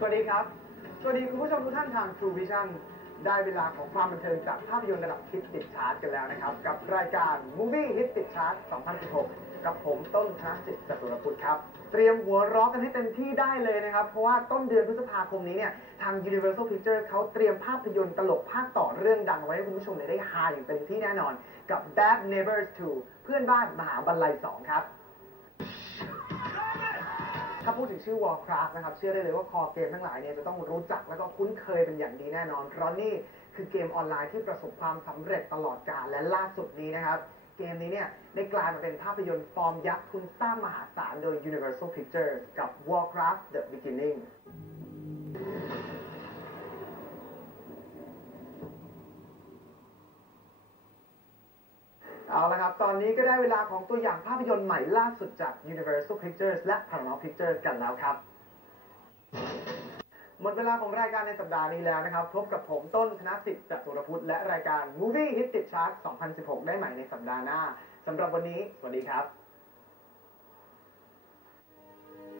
สวัสดีครับ สวัสดีคุณผู้ชมทุกท่านทาง True Vision ได้เวลาของความบันเทิงจากภาพยนตร์ระดับฮิตติดชาร์ตกันแล้วนะครับ กับรายการ Movie Hit ติดชาร์ต2016 กับผมต้นธนสิทธิ์จตุรพุทธครับ เตรียมหัวร้อกันให้เต็มที่ได้เลยนะครับ เพราะว่าต้นเดือนพฤษภาคมนี้เนี่ย ทาง Universal Pictures เขาเตรียมภาพยนตร์ตลกภาคต่อเรื่องดังไว้ให้คุณผู้ชมได้ฮาอย่างเต็มที่แน่นอน กับ Bad Neighbors 2 เพื่อนบ้านมหาบันไล2ครับ ถ้าพูดถึงชื่อ Warcraft นะครับ เชื่อได้เลยว่าคอเกมทั้งหลายเนี่ยจะต้องรู้จักแล้วก็คุ้นเคยเป็นอย่างดีแน่นอน เพราะนี่คือเกมออนไลน์ที่ประสบความสำเร็จตลอดกาลและล่าสุดนี้นะครับ เกมนี้เนี่ยได้กลายมาเป็นภาพยนตร์ฟอร์มยักษ์ทุนสร้างมหาศาลโดย Universal Pictures กับ Warcraft The Beginning เอาละครับ ตอนนี้ก็ได้เวลาของตัวอย่างภาพยนตร์ใหม่ล่าสุดจาก Universal Pictures และ Paramount Pictures กันแล้วครับ หมดเวลาของรายการในสัปดาห์นี้แล้วนะครับ พบกับผมต้นธนสิทธิ์จากสุรพุทธและรายการ Movie Hit ติดชาร์ต2016 ได้ใหม่ในสัปดาห์หน้าสำหรับวันนี้ สวัสดีครับ